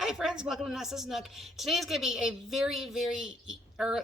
Hi friends, welcome to Nessa's Nook. Today's going to be a very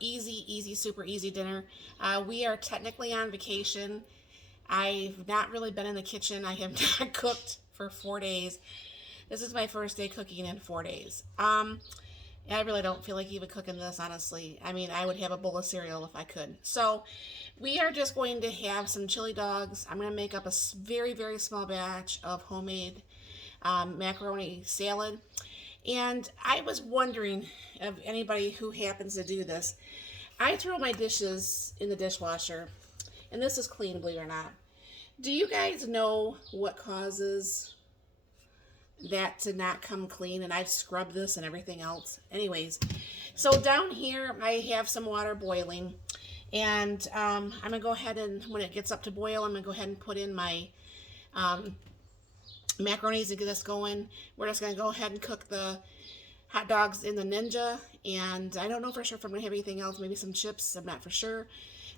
easy, super easy dinner. We are technically on vacation. I've not really been in the kitchen. I have not cooked for 4 days. This is my first day cooking in 4 days. I really don't feel like even cooking this, honestly. I mean, I would have a bowl of cereal if I could. So, we are just going to have some chili dogs. I'm going to make up a very small batch of homemade macaroni salad. And I was wondering of anybody who happens to do this. I throw my dishes in the dishwasher, and this is clean, believe it or not. Do you guys know what causes that to not come clean? And I've scrubbed this and everything else. Anyways, so down here I have some water boiling, and I'm going to go ahead and when it gets up to boil, I'm going to go ahead and put in my macaronis and get this going. We're just going to go ahead and cook the hot dogs in the Ninja, and I don't know for sure if I'm going to have anything else, maybe some chips, I'm not for sure,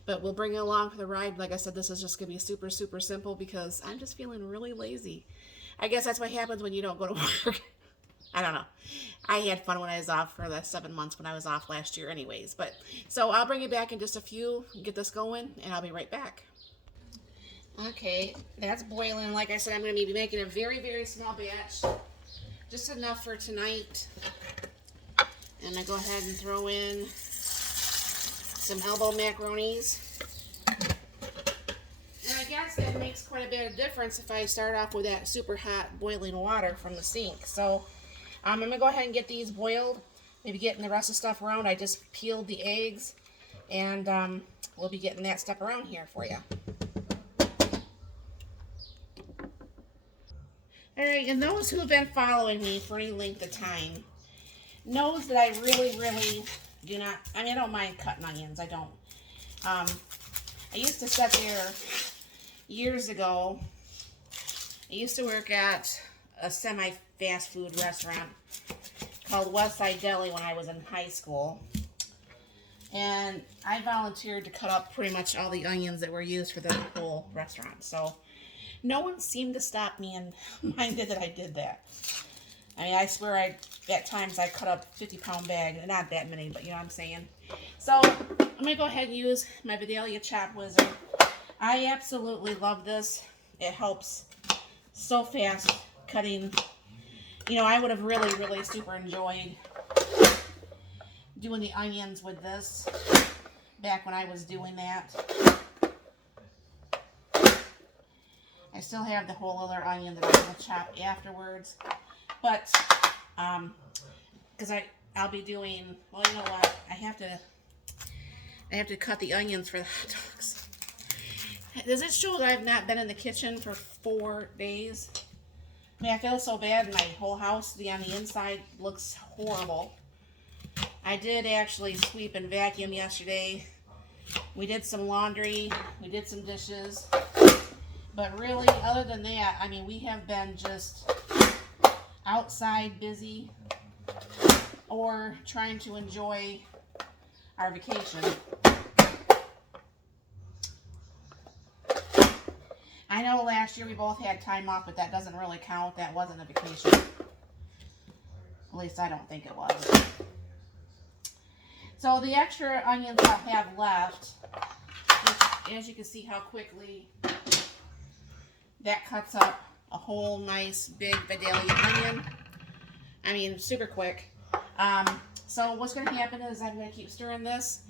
but we'll bring it along for the ride. Like I said, this is just going to be super simple because I'm just feeling really lazy. I guess that's what happens when you don't go to work. I don't know. I had fun when I was off for the 7 months when I was off last year anyways, but so I'll bring you back in just a few, get this going, and I'll be right back. Okay, that's boiling. Like I said, I'm going to be making a very small batch, just enough for tonight. And I go ahead and throw in some elbow macaronis. And I guess that makes quite a bit of difference if I start off with that super hot boiling water from the sink. So I'm going to go ahead and get these boiled, maybe getting the rest of the stuff around. I just peeled the eggs, and we'll be getting that stuff around here for you. Alright, and those who have been following me for any length of time knows that I really do not, I mean, I don't mind cutting onions, I don't. I used to sit there years ago. I used to work at a semi-fast food restaurant called Westside Deli when I was in high school. And I volunteered to cut up pretty much all the onions that were used for the whole restaurant. So no one seemed to stop me and minded that I did that. I mean, I swear at times I cut up 50-pound bag. Not that many, but you know what I'm saying. So I'm going to go ahead and use my Vidalia Chop Wizard. I absolutely love this. It helps so fast cutting. You know, I would have really super enjoyed doing the onions with this back when I was doing that. I still have the whole other onion that I will chop afterwards, but because I'll be doing, well, you know what, I have to cut the onions for the hot dogs. Does it show that I've not been in the kitchen for 4 days? I mean, I feel so bad. My whole house on the inside looks horrible. I did actually sweep and vacuum yesterday. We did some laundry, we did some dishes. But really, other than that, I mean, we have been just outside busy or trying to enjoy our vacation. I know last year we both had time off, but that doesn't really count. That wasn't a vacation. At least I don't think it was. So the extra onions I have left, which, as you can see how quickly that cuts up a whole nice big Vidalia onion. I mean, super quick. So what's going to happen is I'm going to keep stirring this.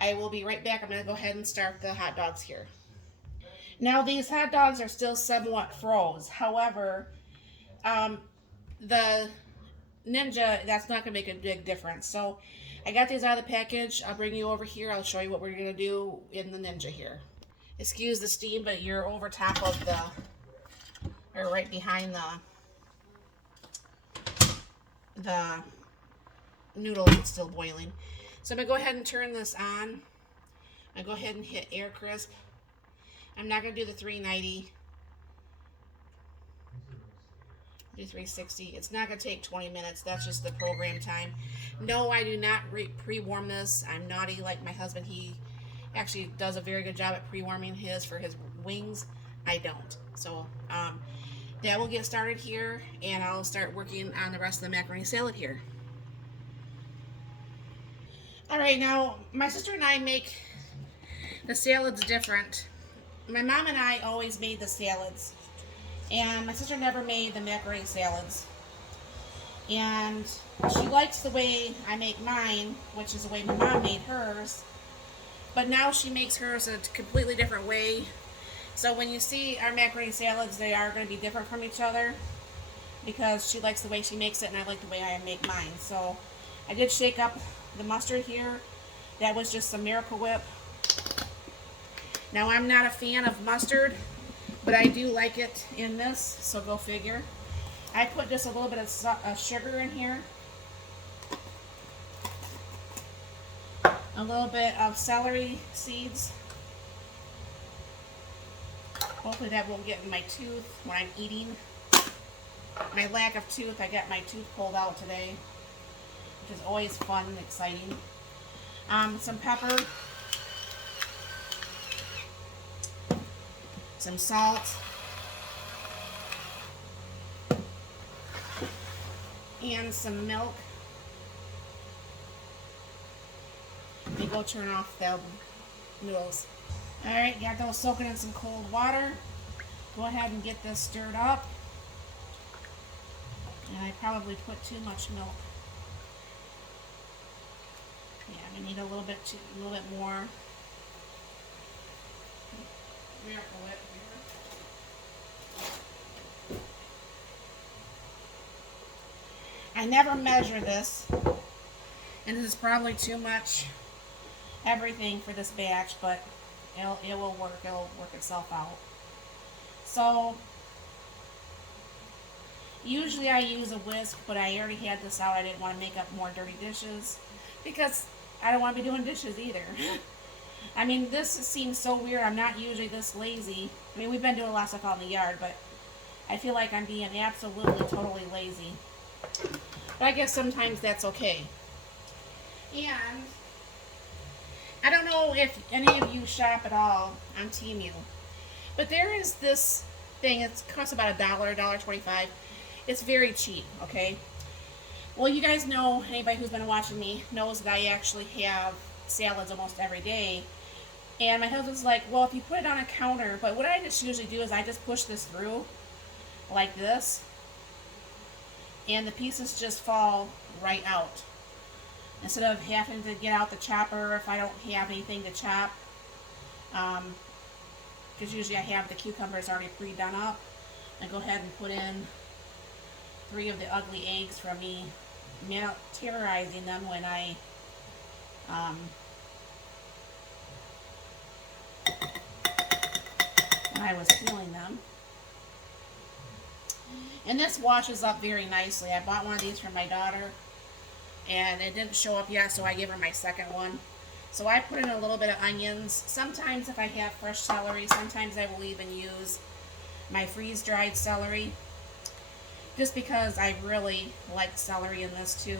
I will be right back. I'm going to go ahead and start the hot dogs here. Now these hot dogs are still somewhat froze. However, the Ninja, that's not going to make a big difference. So I got these out of the package. I'll bring you over here. I'll show you what we're going to do in the Ninja here. Excuse the steam, but you're over top of the, or right behind the noodle that's still boiling. So I'm going to go ahead and turn this on. I'm going to go ahead and hit air crisp. I'm not going to do the 390. Do 360. It's not going to take 20 minutes. That's just the program time. No, I do not pre-warm this. I'm naughty like my husband. He actually does a very good job at pre-warming his for his wings. I don't. So that will get started here, and I'll start working on the rest of the macaroni salad here. All right, now my sister and I make the salads different. My mom and I always made the salads, and my sister never made the macaroni salads. And she likes the way I make mine, which is the way my mom made hers. But now she makes hers a completely different way. So when you see our macaroni salads, they are going to be different from each other because she likes the way she makes it and I like the way I make mine. So I did shake up the mustard here. That was just some Miracle Whip. Now I'm not a fan of mustard, but I do like it in this, so go figure. I put just a little bit of sugar in here. A little bit of celery seeds. Hopefully that won't get in my tooth when I'm eating. My lack of tooth, I got my tooth pulled out today, which is always fun and exciting. Some pepper. Some salt. And some milk. Let me go turn off the noodles. Alright, got those soaking in some cold water. Go ahead and get this stirred up. And I probably put too much milk. Yeah, we need a little bit more. Miracle Whip here. I never measure this, and this is probably too much everything for this batch, but it will work. It'll work itself out. So usually I use a whisk, but I already had this out. I didn't want to make up more dirty dishes because I don't want to be doing dishes either. I mean, this seems so weird. I'm not usually this lazy. I mean, we've been doing a lot of stuff out in the yard, but I feel like I'm being absolutely, totally lazy. But I guess sometimes that's okay. And I don't know if any of you shop at all on Temu, but there is this thing. It costs about $1, $1.25. It's very cheap, okay? Well, you guys know, anybody who's been watching me knows that I actually have salads almost every day. And my husband's like, well, if you put it on a counter, but what I just usually do is I just push this through like this, and the pieces just fall right out. Instead of having to get out the chopper if I don't have anything to chop, because usually I have the cucumbers already pre-done up, I go ahead and put in 3 of the ugly eggs from me terrorizing them when I was peeling them. And this washes up very nicely. I bought one of these for my daughter, and it didn't show up yet, so I gave her my second one. So I put in a little bit of onions. Sometimes if I have fresh celery, sometimes I will even use my freeze-dried celery, just because I really like celery in this too.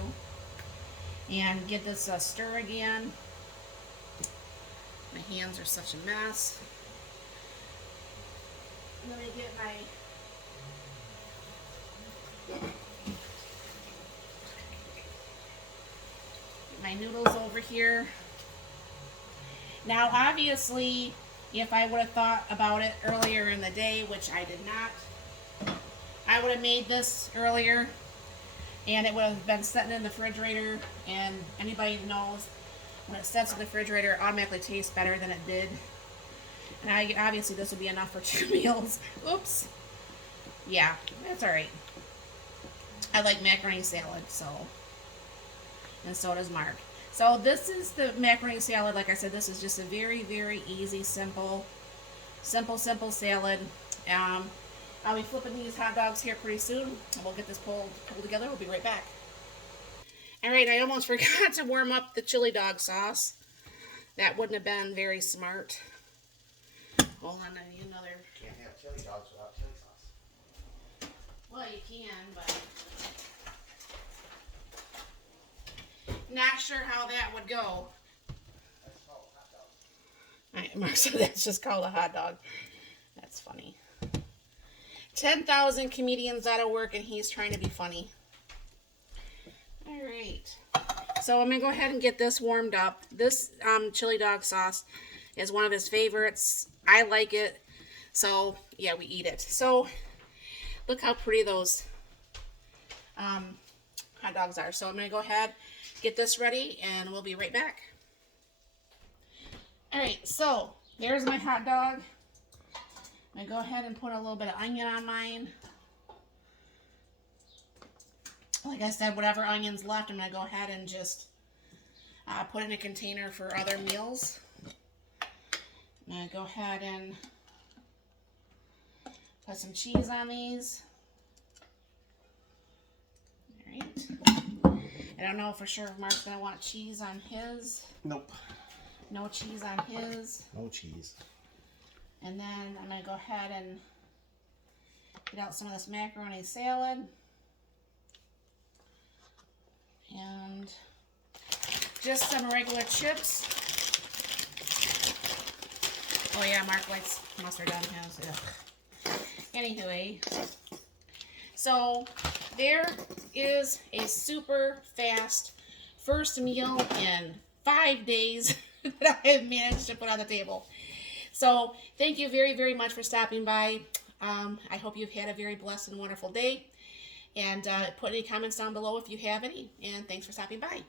And give this a stir again. My hands are such a mess. Let me get my noodles over here. Now obviously, if I would have thought about it earlier in the day, which I did not, I would have made this earlier and it would have been sitting in the refrigerator, and anybody knows when it sits in the refrigerator it automatically tastes better than it did. And obviously this will be enough for 2 meals. Oops. Yeah, that's alright. I like macaroni salad, so, and so does Mark. So this is the macaroni salad. Like I said, this is just a very, very easy, simple salad. I'll be flipping these hot dogs here pretty soon, and we'll get this pulled together. We'll be right back. Alright, I almost forgot to warm up the chili dog sauce. That wouldn't have been very smart. Hold on, I need another. You can't have chili dogs without chili sauce. Well, you can, but not sure how that would go. That's called hot dog. Alright, Mark said that's just called a hot dog. That's funny. 10,000 comedians out of work and he's trying to be funny. All right. So I'm going to go ahead and get this warmed up. This chili dog sauce is one of his favorites. I like it. So, yeah, we eat it. So, look how pretty those hot dogs are. So I'm going to go ahead, get this ready, and we'll be right back. All right, so there's my hot dog. I'm going to go ahead and put a little bit of onion on mine. Like I said, whatever onions left, I'm going to go ahead and just put in a container for other meals. I'm going to go ahead and put some cheese on these. Alright. I don't know for sure if Mark's going to want cheese on his. Nope. No cheese on his. No cheese. And then I'm going to go ahead and get out some of this macaroni salad. And just some regular chips. Oh yeah, Mark likes mustard on his. Ugh. Anyway, so there is a super fast first meal in 5 days that I have managed to put on the table. So thank you very, very much for stopping by. I hope you've had a very blessed and wonderful day. And put any comments down below if you have any. And thanks for stopping by.